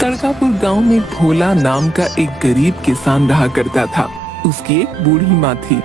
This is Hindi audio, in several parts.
तड़कापुर गांव में भोला नाम का एक गरीब किसान रहा करता था। उसकी एक बूढ़ी माँ थी।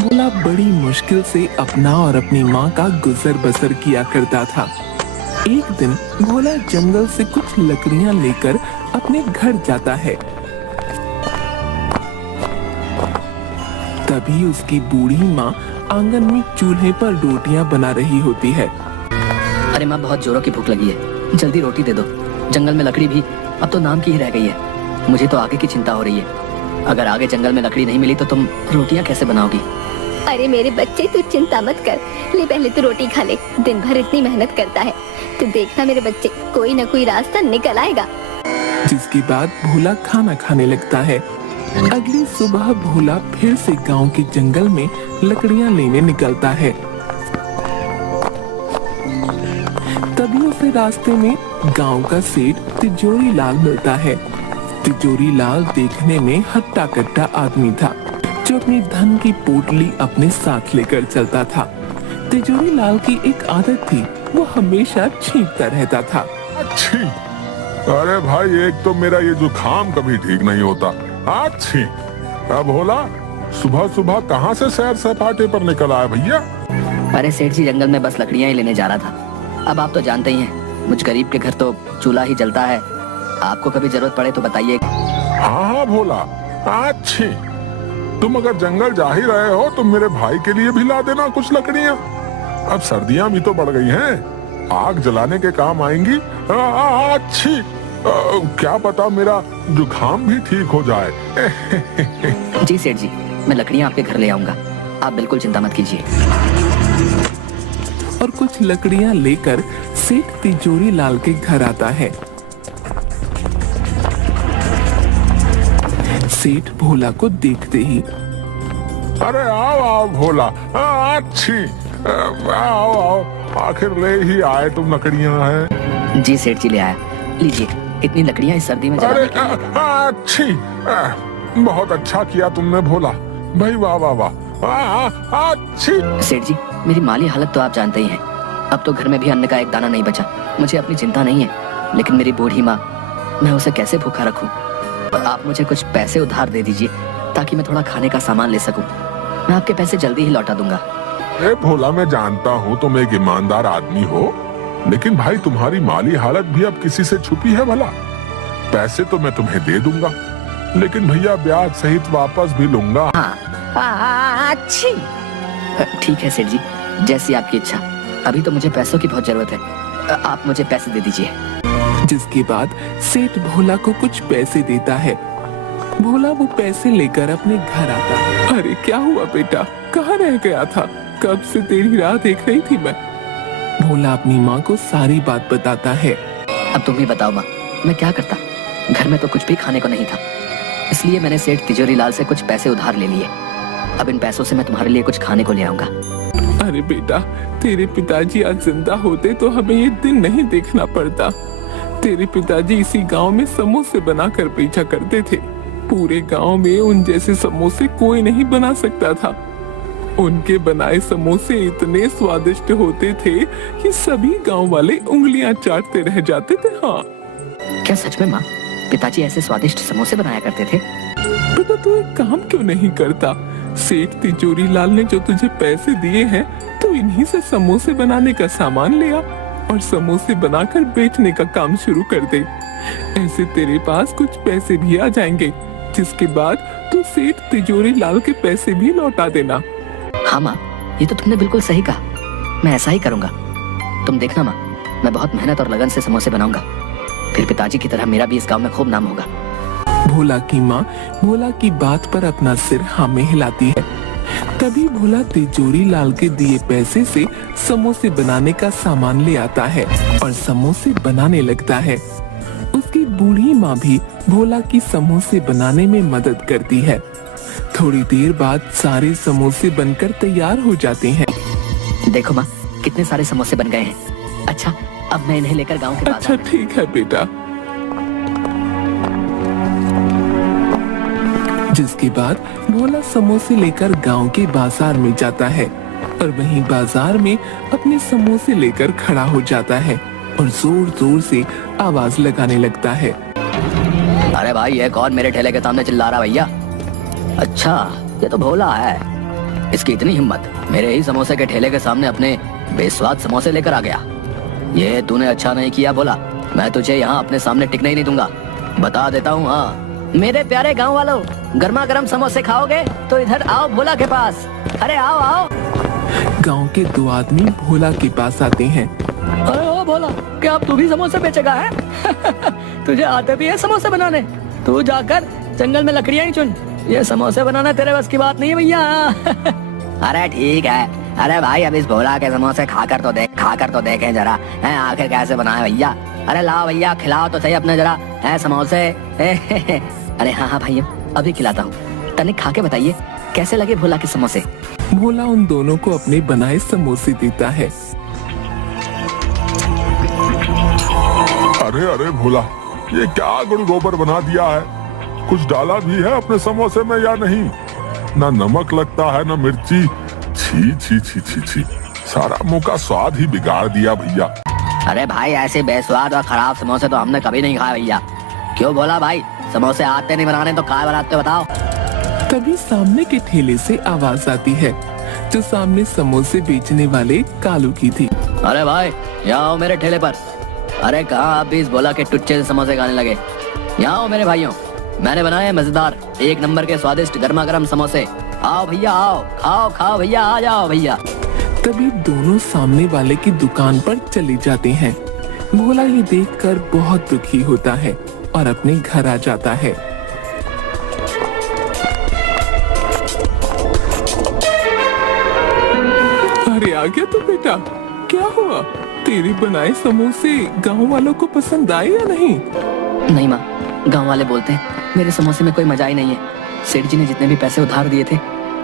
भोला बड़ी मुश्किल से अपना और अपनी माँ का गुजर बसर किया करता था। एक दिन भोला जंगल से कुछ लकड़ियां लेकर अपने घर जाता है। तभी उसकी बूढ़ी माँ आंगन में चूल्हे पर रोटियां बना रही होती है। अरे माँ, बहुत जोरों की भूख लगी है, जल्दी रोटी दे दो। जंगल में लकड़ी भी अब तो नाम की ही रह गई है। मुझे तो आगे की चिंता हो रही है। अगर आगे जंगल में लकड़ी नहीं मिली तो तुम रोटियां कैसे बनाओगी? अरे मेरे बच्चे, तू चिंता मत कर। ले पहले तू रोटी खा ले। दिन भर इतनी मेहनत करता है, तू देखना मेरे बच्चे, कोई न कोई रास्ता निकल आएगा। जिसके बाद भोला खाना खाने लगता है। अगली सुबह भोला फिर से गांव के जंगल में लकड़ियां लेने निकलता है। तभी उसे रास्ते में गांव का सेठ तिजोरी लाल मिलता है। तिजोरी लाल देखने में हट्टा कट्टा आदमी था, जो अपनी धन की पोटली अपने साथ लेकर चलता था। तिजोरी लाल की एक आदत थी, वो हमेशा छींकता रहता था। अच्छी, अरे भाई, एक तो मेरा ये जुकाम कभी ठीक नहीं होता। अच्छी, अब भोला सुबह सुबह कहाँ से सैर सपाटे पर निकल आया भैया? अरे सेठ जी, जंगल में बस लकड़ियां ही लेने जा रहा था। अब आप तो जानते ही हैं, मुझ गरीब के घर तो चूल्हा ही जलता है। आपको कभी जरूरत पड़े तो बताइए। हाँ हाँ भोला, अच्छी, तुम अगर जंगल जा ही रहे हो तो मेरे भाई के लिए भी ला देना कुछ लकड़ियाँ। अब सर्दियाँ भी तो बढ़ गई हैं, आग जलाने के काम आएंगी। अच्छी, क्या पता मेरा जुकाम भी ठीक हो जाए। जी सेठ जी, मैं लकड़ियाँ आपके घर ले आऊंगा, आप बिल्कुल चिंता मत कीजिए। और कुछ लकड़ियां लेकर सेठ तिजोरी लाल के घर आता है। सेठ भोला को देखते ही, अरे आओ आओ भोला, अच्छी, आओ आओ, आखिर ले ही आए तुम लकड़ियां हैं। जी सेठ जी, ले आया, लीजिए। इतनी लकड़ियां इस सर्दी में जलाने के लिए। अच्छी, बहुत अच्छा किया तुमने भोला भाई, वाह वाह वाह। अच्छी सेठ जी, मेरी माली हालत तो आप जानते ही हैं। अब तो घर में भी अन्न का एक दाना नहीं बचा। मुझे अपनी चिंता नहीं है, लेकिन मेरी बूढ़ी माँ, मैं उसे कैसे भूखा रखूं? आप मुझे कुछ पैसे उधार दे दीजिए, ताकि मैं थोड़ा खाने का सामान ले सकूं। मैं आपके पैसे जल्दी ही लौटा दूंगा। अरे भोला, मैं जानता हूँ तुम एक ईमानदार आदमी हो, लेकिन भाई तुम्हारी माली हालत भी अब किसी से छुपी है भला? पैसे तो मैं तुम्हें दे दूंगा, लेकिन भैया ब्याज सहित वापस भी लूंगा। अच्छी, ठीक है सेठ जी, जैसी आपकी इच्छा। अभी तो मुझे पैसों की बहुत जरूरत है, आप मुझे पैसे दे दीजिए। जिसके बाद सेठ भोला को कुछ पैसे देता है। भोला वो पैसे लेकर अपने घर आता है। अरे क्या हुआ बेटा, कहाँ रह गया था? कब से तेरी राह देख रही थी मैं। भोला अपनी माँ को सारी बात बताता है। अब तुम ही बताओ माँ, मैं क्या करता? घर में तो कुछ भी खाने को नहीं था, इसलिए मैंने सेठ तिजोरी लाल से कुछ पैसे उधार ले लिए। अब इन पैसों से मैं तुम्हारे लिए कुछ खाने को ले आऊंगा। अरे बेटा, तेरे पिताजी आज जिंदा होते तो हमें ये दिन नहीं देखना पड़ता। तेरे पिताजी इसी गांव में समोसे बनाकर बेचा करते थे। पूरे गांव में उन जैसे समोसे कोई नहीं बना सकता था। उनके बनाए समोसे इतने स्वादिष्ट होते थे कि सभी गांव वाले उंगलियां चाटते रह जाते थे। हाँ, क्या सच में माँ, पिताजी ऐसे स्वादिष्ट समोसे बनाया करते थे? बेटा, तू एक काम क्यों नहीं करता? सेठ तिजोरी लाल ने जो तुझे पैसे दिए हैं, तो इन्हीं से समोसे बनाने का सामान ले आ और समोसे बनाकर बेचने का काम शुरू कर दे। ऐसे तेरे पास कुछ पैसे भी आ जाएंगे, जिसके बाद तू सेठ तिजोरी लाल के पैसे भी लौटा देना। हाँ माँ, ये तो तुमने बिल्कुल सही कहा, मैं ऐसा ही करूँगा। तुम देखना माँ, मैं बहुत मेहनत और लगन से समोसे बनाऊंगा, फिर पिताजी की तरह मेरा भी इस गांव में खूब नाम होगा। भोला की माँ भोला की बात पर अपना सिर हाँ में हिलाती है। तभी भोला तिजोरी लाल के दिए पैसे से समोसे बनाने का सामान ले आता है और समोसे बनाने लगता है। उसकी बूढ़ी माँ भी भोला की समोसे बनाने में मदद करती है। थोड़ी देर बाद सारे समोसे बनकर तैयार हो जाते हैं। देखो माँ, कितने सारे समोसे बन गए हैं। अच्छा, अब मैं इन्हें लेकर गांव के बाजार अच्छा में। ठीक है बेटा। जिसके बाद भोला समोसे लेकर गांव के बाजार में जाता है और वहीं बाजार में अपने समोसे लेकर खड़ा हो जाता है और जोर जोर से आवाज लगाने लगता है। अरे भाई, ये कौन मेरे ठेले के सामने चिल्ला रहा भैया? अच्छा, ये तो भोला है। इसकी इतनी हिम्मत, मेरे ही समोसे के ठेले के सामने अपने बेस्वाद समोसे लेकर आ गया। ये तूने अच्छा नहीं किया भोला, मैं तुझे यहाँ अपने सामने टिकने ही नहीं दूंगा। बता देता हूँ। हाँ, मेरे प्यारे गांव वालों, गर्मा गर्म समोसे खाओगे तो इधर आओ भोला के पास। अरे आओ आओ। गांव के दो आदमी भोला के पास आते हैं। अरे ओ भोला, क्या अब तू भी समोसे बेचेगा है? तुझे आते भी है समोसे बनाने? तू जाकर जंगल में लकड़ियाँ ही चुन, ये समोसे बनाना तेरे बस की बात नहीं है भैया। अरे ठीक है। अरे भाई, अब इस भोला के समोसे खाकर तो देखें जरा, है आखिर कैसे बनाए भैया। अरे लाओ भैया, खिलाओ तो सही अपने जरा है समोसे। अरे हाँ भाई, अभी खिलाता हूँ। तनिक खा के बताइए कैसे लगे भोला के समोसे। भोला उन दोनों को अपने बनाए समोसे देता है। अरे अरे भोला, ये क्या गुड़ गोबर बना दिया है? कुछ डाला भी है अपने समोसे में या नहीं? ना नमक लगता है ना मिर्ची। छी छी छी छी छी, सारा मुंह का स्वाद ही बिगाड़ दिया भैया। अरे भाई, ऐसे बेस्वाद और खराब समोसे तो हमने कभी नहीं खाए भैया। क्यों भोला भाई, समोसे आते नहीं बनाने तो काय बनाते बताओ? तभी सामने के ठेले से आवाज आती है, जो सामने समोसे बेचने वाले कालू की थी। अरे भाई, यहाँ आओ मेरे ठेले पर। अरे कहाँ आप भी इस भोला के टुच्चे से समोसे खाने लगे? यहाँ आओ मेरे भाइयों, मैंने बनाए मजेदार एक नंबर के स्वादिष्ट गर्मा गर्म समोसे। आओ भैया आओ, खाओ खाओ भैया, आ जाओ भैया। तभी दोनों सामने वाले की दुकान पर चले जाते हैं। भोला ये देखकर बहुत दुखी होता है और अपने घर आ जाता है। अरे आ गया तू बेटा, क्या हुआ? तेरे बनाए समोसे गांव वालों को पसंद आए या नहीं? नहीं माँ, गांव वाले बोलते हैं मेरे समोसे में कोई मजा ही नहीं है। सेठ जी ने जितने भी पैसे उधार दिए थे,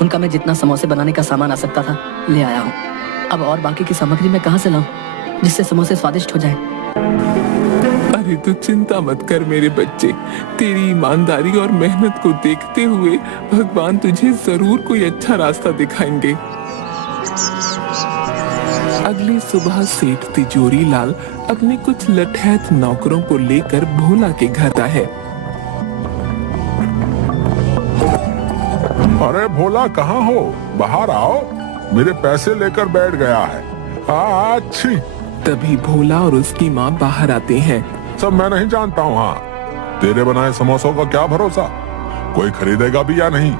उनका मैं जितना समोसे बनाने का सामान आ सकता था ले आया हूँ। अब और बाकी की सामग्री मैं कहाँ से लाऊं जिससे समोसे स्वादिष्ट हो जाएं? अरे तू चिंता मत कर मेरे बच्चे, तेरी ईमानदारी और मेहनत को देखते हुए भगवान तुझे जरूर कोई अच्छा रास्ता दिखाएंगे। अगली सुबह सेठ तिजोरी लाल अपने कुछ लठैत नौकरों को लेकर भोला के घर आता है। अरे भोला, कहाँ हो? बाहर आओ, मेरे पैसे लेकर बैठ गया है। अच्छी। तभी भोला और उसकी माँ बाहर आते हैं। सब मैं नहीं जानता हूँ। हाँ, तेरे बनाए समोसों का क्या भरोसा, कोई खरीदेगा भी या नहीं?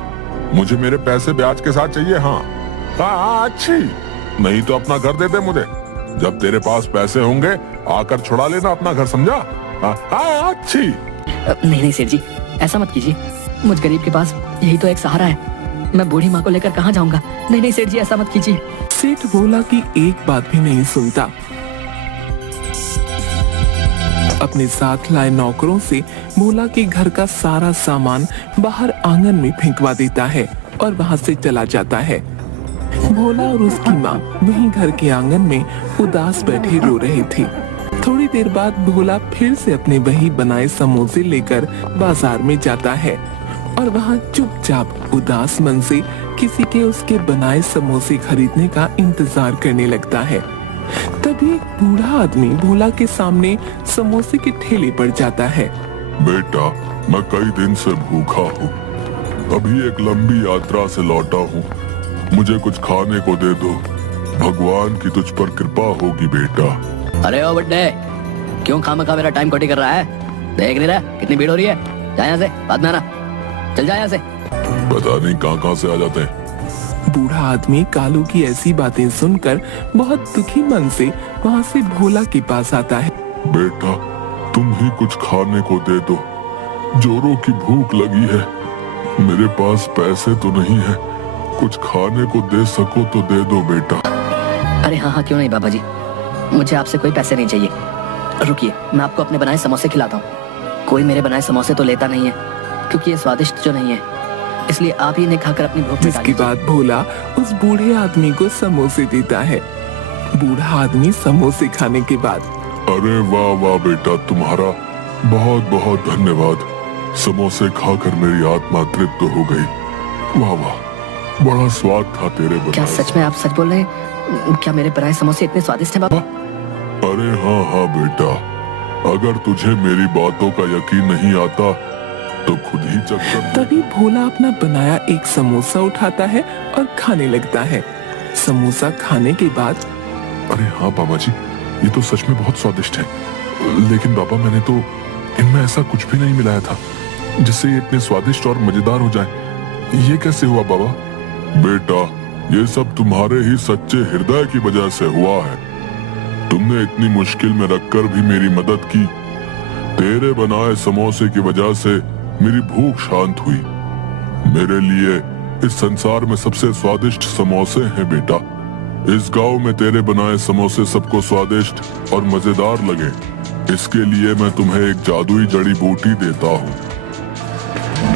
मुझे मेरे पैसे ब्याज के साथ चाहिए। हाँ अच्छी, नहीं तो अपना घर दे दे मुझे। जब तेरे पास पैसे होंगे आकर छुड़ा लेना अपना घर, समझा? हाँ अच्छी। नहीं नहीं सेठ जी, ऐसा मत कीजिए। मुझ गरीब के पास यही तो एक सहारा है। मैं बूढ़ी माँ को लेकर कहाँ जाऊंगा? नहीं नहीं सेठ जी, ऐसा मत कीजिए। सेठ भोला की एक बात भी नहीं सुनता। अपने साथ लाए नौकरों से भोला के घर का सारा सामान बाहर आंगन में फेंकवा देता है और वहाँ से चला जाता है। भोला और उसकी माँ वहीं घर के आंगन में उदास बैठे रो रहे थे। थोड़ी देर बाद भोला फिर से अपने वही बनाए समोसे लेकर बाजार में जाता है और वहाँ चुपचाप उदास मन से किसी के उसके बनाए समोसे खरीदने का इंतजार करने लगता है। तभी एक बूढ़ा आदमी भोला के सामने समोसे के ठेले पर जाता है। बेटा, मैं कई दिन से भूखा हूँ, अभी एक लंबी यात्रा से लौटा हूँ, मुझे कुछ खाने को दे दो, भगवान की तुझ पर कृपा होगी बेटा। अरे ओ बड्डे, क्यों खामखा मेरा टाइम खोटी कर रहा है? देख नहीं रहा कितनी भीड़ हो रही है? जा यहाँ से, बाद में आना, चल जा यहाँ से। पता नहीं कहाँ से आ जाते हैं। बूढ़ा आदमी कालू की ऐसी बातें सुनकर बहुत दुखी मन से वहाँ से भोला के पास आता है। बेटा, तुम ही कुछ खाने को दे दो, जोरों की भूख लगी है, मेरे पास पैसे तो नहीं है, कुछ खाने को दे सको तो दे दो बेटा। अरे हाँ हाँ, क्यों नहीं बाबा जी, मुझे आपसे कोई पैसे नहीं चाहिए। रुकिए, मैं आपको अपने बनाए समोसे खिलाता हूँ। कोई मेरे बनाए समोसे तो लेता नहीं है क्योंकि ये स्वादिष्ट जो नहीं है, इसलिए आप ही इन्हें खाकर अपनी भूख मिटा जिसके लीजिए। बाद भोला उस बूढ़े आदमी को समोसे देता है। बूढ़ा आदमी समोसे खाने के बाद, अरे वाह वाह बेटा, तुम्हारा बहुत बहुत धन्यवाद, समोसे खाकर मेरी आत्मा तृप्त हो गई। वाह वाह, बड़ा स्वाद था तेरे क्या बनाए। सच में आप सच बोल रहे हैं? क्या मेरे बनाए समोसे इतने स्वादिष्ट हैं बाबा? अरे हाँ हाँ बेटा, अगर तुझे मेरी बातों का यकीन नहीं आता तो खुद ही चेक कर। तभी भोला अपना बनाया एक समोसा उठाता है और खाने लगता है। समोसा खाने के बाद अरे हाँ बाबा जी, ये तो सच में बहुत स्वादिष्ट है, लेकिन बाबा मैंने तो इनमें ऐसा कुछ भी नहीं मिलाया था जिससे ये इतने स्वादिष्ट और मजेदार हो जाए। ये कैसे हुआ बाबा? बेटा, ये सब तुम्हारे ही सच्चे हृदय की वजह से हुआ है। तुमने इतनी मुश्किल में रखकर भी मेरी मदद की। तेरे बनाए समोसे की वजह से मेरी भूख शांत हुई। मेरे लिए इस संसार में सबसे स्वादिष्ट समोसे हैं बेटा। इस गांव में तेरे बनाए समोसे सबको स्वादिष्ट और मजेदार लगे, इसके लिए मैं तुम्हें एक जादुई जड़ी बूटी देता हूँ।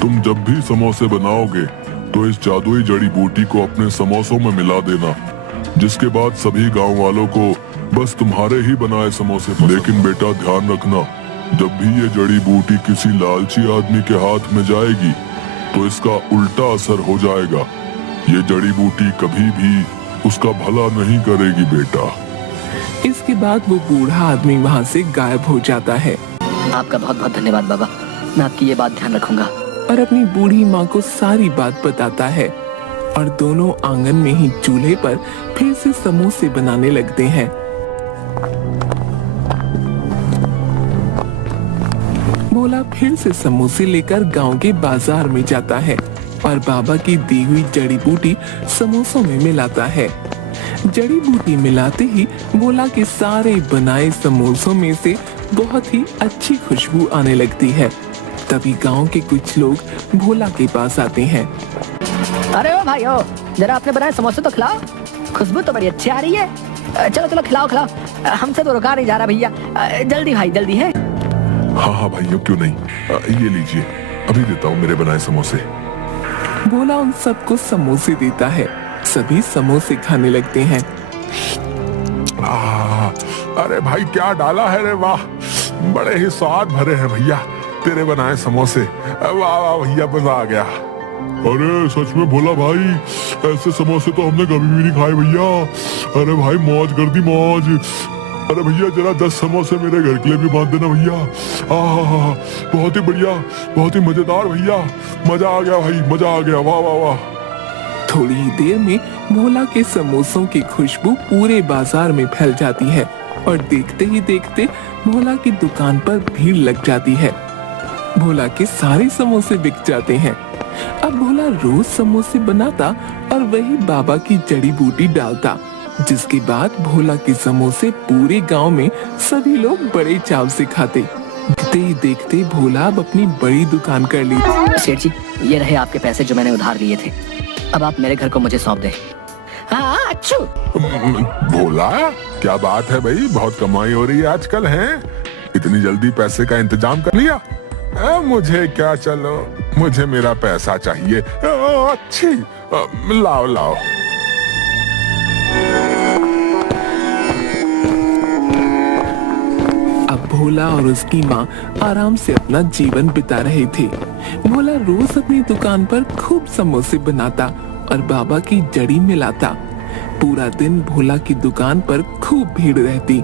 तुम जब भी समोसे बनाओगे तो इस जादुई जड़ी बूटी को अपने समोसों में मिला देना, जिसके बाद सभी गांव वालों को बस तुम्हारे ही बनाए समोसे। लेकिन बेटा ध्यान रखना, जब भी ये जड़ी बूटी किसी लालची आदमी के हाथ में जाएगी तो इसका उल्टा असर हो जाएगा। ये जड़ी बूटी कभी भी उसका भला नहीं करेगी बेटा। इसके बाद वो बूढ़ा आदमी वहाँ से गायब हो जाता है आपका बहुत बहुत धन्यवाद बाबा, मैं आपकी ये बात ध्यान रखूंगा। और अपनी बूढ़ी माँ को सारी बात बताता है और दोनों आंगन में ही चूल्हे पर फिर से समोसे बनाने लगते हैं। भोला फिर से समोसे लेकर गांव के बाजार में जाता है और बाबा की दी हुई जड़ी बूटी समोसों में मिलाता है। जड़ी बूटी मिलाते ही भोला के सारे बनाए समोसों में से बहुत ही अच्छी खुशबू आने लगती है। तभी गांव के कुछ लोग भोला के पास आते हैं। अरे ओ भाई ओ, जरा आपने बनाए समोसे तो खिलाओ, खुशबू तो बड़ी अच्छी आ रही है। चलो चलो खिलाओ खिलाओ, हमसे तो रुका नहीं जा रहा भैया, जल्दी भाई जल्दी है। हाँ हाँ भाइयों, क्यों नहीं, ये लीजिए, अभी देता हूँ मेरे बनाए समोसे। भोला उन सबको समोसे देता है। सभी समोसे खाने लगते हैं। अरे भाई क्या डाला है रे, वाह, बड़े ही स्वाद भरे हैं भैया तेरे बनाए समोसे। वाह वाह भैया, मजा आ गया। अरे सच में भोला भाई, ऐसे समोसे तो हमने कभी भी नहीं खाए भैया। अरे भाई मौज कर दी मौज। अरे भैया जरा 10 समोसे मेरे घर के लिए भी बांध देना भैया। बहुत ही बढ़िया, बहुत ही मजेदार भैया, मजा आ गया भाई, मजा आ गया, वाह वाह वाह। थोड़ी ही देर में भोला के समोसों की खुशबू पूरे बाजार में फैल जाती है और देखते ही देखते भोला की दुकान पर भीड़ लग जाती है। भोला के सारे समोसे बिक जाते हैं। अब भोला रोज समोसे बनाता और वही बाबा की जड़ी बूटी डालता, जिसके बाद भोला के समोसे पूरे गांव में सभी लोग बड़े चाव से खाते। देखते ही देखते भोला अब अपनी बड़ी दुकान कर ली। सेठ जी, ये रहे आपके पैसे जो मैंने उधार लिए थे, अब आप मेरे घर को मुझे सौंप दें। हाँ अच्छू। भोला क्या बात है भाई, बहुत कमाई हो रही है आजकल, है? इतनी जल्दी पैसे का इंतजाम कर लिया? मुझे क्या, चलो मुझे मेरा पैसा चाहिए। अच्छी, लाओ लाओ। अब भोला और उसकी माँ आराम से अपना जीवन बिता रहे थे। भोला रोज अपनी दुकान पर खूब समोसे बनाता और बाबा की जड़ी मिलाता। पूरा दिन भोला की दुकान पर खूब भीड़ रहती।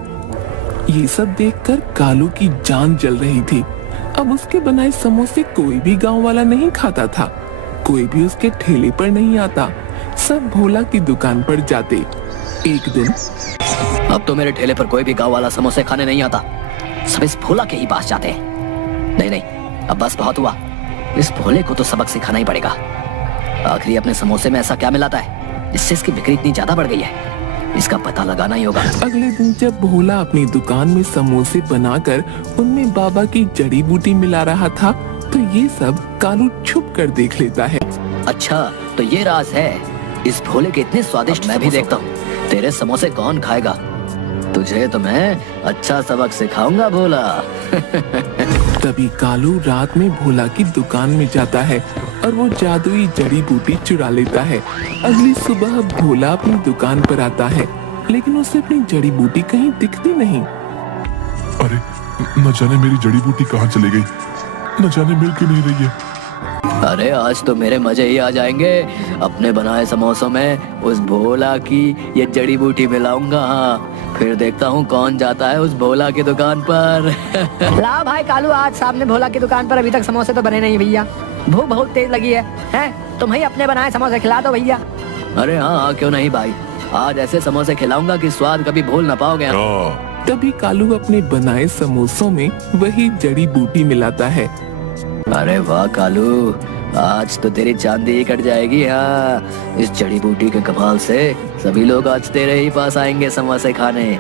ये सब देखकर कालू की जान जल रही थी। अब उसके बनाए समोसे कोई भी गांव वाला नहीं खाता था, कोई भी उसके ठेले पर नहीं आता। सब भोला की दुकान पर जाते। एक दिन, अब तो मेरे ठेले पर कोई भी गांव वाला समोसे खाने नहीं आता, सब इस भोला के ही पास जाते हैं। नहीं नहीं, अब बस बहुत हुआ, इस भोले को तो सबक सिखाना ही पड़ेगा। आखिर अपने समोसे में ऐसा क्या मिलाता है जिससे इसकी बिक्री इतनी ज्यादा बढ़ गई है, इसका पता लगाना ही होगा। अगले दिन जब भोला अपनी दुकान में समोसे बनाकर उनमें बाबा की जड़ी बूटी मिला रहा था तो ये सब कालू छुप कर देख लेता है। अच्छा तो ये राज है इस भोले के इतने स्वादिष्ट। मैं भी देखता हूँ तेरे समोसे कौन खाएगा, तुझे तो मैं अच्छा सबक सिखाऊंगा भोला। तभी कालू रात में भोला की दुकान में जाता है और वो जादुई जड़ी बूटी चुरा लेता है। अगली सुबह भोला अपनी दुकान पर आता है, लेकिन उसे अपनी जड़ी बूटी कहीं दिखती नहीं। अरे न जाने मेरी जड़ी बूटी कहाँ चली गई, न जाने मिल क्यों नहीं रही है। अरे आज तो मेरे मजे ही आ जाएंगे, अपने बनाए समोसों में उस भोला की ये जड़ी बूटी मिलाऊंगा। हाँ फिर देखता हूँ कौन जाता है उस भोला की दुकान पर। ला भाई कालू, आज सामने भोला की दुकान पर अभी तक समोसे तो बने नहीं भैया। भूख बहुत तेज लगी है, हैं? तुम ही अपने बनाए समोसे खिला दो भैया। अरे हाँ, क्यों नहीं भाई, आज ऐसे समोसे खिलाऊंगा कि स्वाद कभी भूल ना पाओगे। तभी कालू अपने बनाए समोसों में वही जड़ी बूटी मिलाता है। अरे वाह कालू, आज तो तेरी चांदी ही कट जाएगी। हाँ, इस जड़ी बूटी के कमाल से सभी लोग आज तेरे ही पास आएंगे समोसे खाने।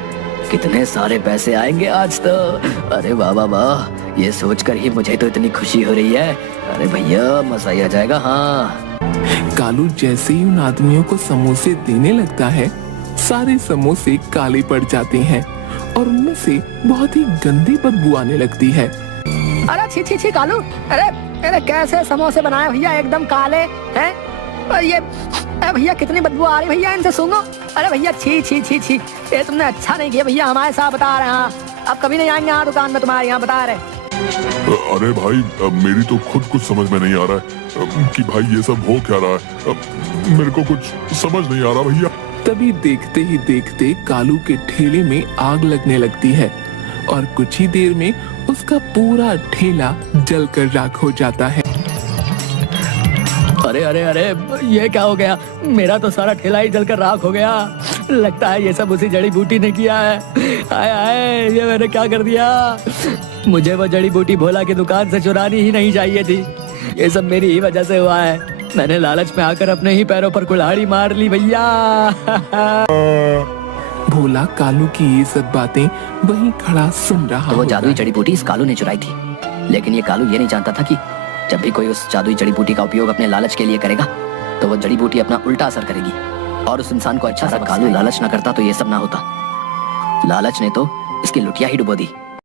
कितने सारे पैसे आएंगे आज तो। अरे वाह वाह वाह, ये सोचकर ही मुझे तो इतनी खुशी हो रही है। अरे भैया मजा ही आ जाएगा। हाँ, कालू जैसे ही उन आदमियों को समोसे देने लगता है, सारे समोसे काले पड़ जाते हैं और उनमें से बहुत ही गंदी बदबू आने लगती है। अरे छी छी छी कालू, अरे अरे कैसे समोसे बनाए भैया, एकदम काले हैं। और ये भैया कितनी बदबू आ रही भैया इनसे, सूंघो। अरे भैया छी छी छी छी, ये तुमने अच्छा नहीं किया भैया, हमारे साथ बता रहे हैं। अब कभी नहीं आएंगे यहाँ दुकान में तुम्हारे यहाँ, बता रहे। अरे भाई, मेरी तो खुद कुछ समझ में नहीं आ रहा है कि भाई ये सब हो क्या रहा है। मेरे को कुछ समझ नहीं आ रहा भैया। तभी देखते ही देखते कालू के ठेले में आग लगने लगती है और कुछ ही देर में उसका पूरा ठेला जलकर राख हो जाता है। अरे अरे अरे, ये क्या हो गया? मेरा तो सारा ठेला ही जलकर राख हो गया। लगता है ये सब उसी जड़ी बूटी ने किया है। हाय हाय, ये मैंने क्या कर दिया? मुझे वो जड़ी बूटी भोला की दुकान से चुरानी ही नहीं चाहिए थी। ये सब मेरी ही वजह से हुआ है। मैंने लालच में आकर अपने ही पैरों पर कुल्हाड़ी मार ली भैया। भोला कालू की ये सब बातें वहीं खड़ा सुन रहा तो वो होता जादुई है। जड़ी बूटी इस कालू ने चुराई थी, लेकिन ये कालू ये नहीं जानता था कि जब भी कोई उस जादुई जड़ी बूटी का उपयोग अपने लालच के लिए करेगा तो वो जड़ी बूटी अपना उल्टा असर करेगी और उस इंसान को अच्छा। कालू लालच न करता तो ये सब ना होता। लालच ने तो इसकी लुटिया ही डुबो दी।